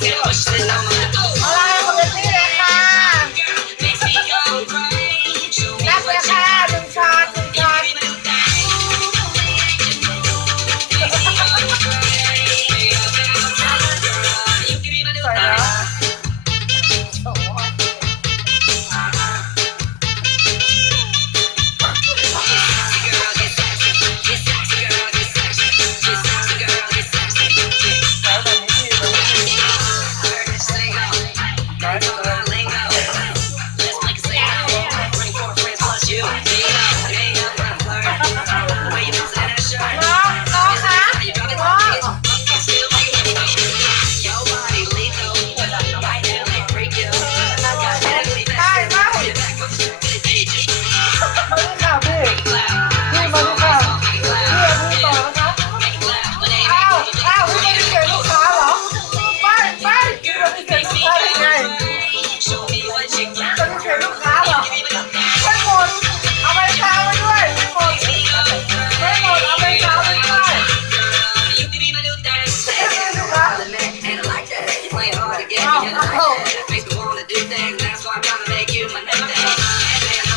Question number two. Right? hope.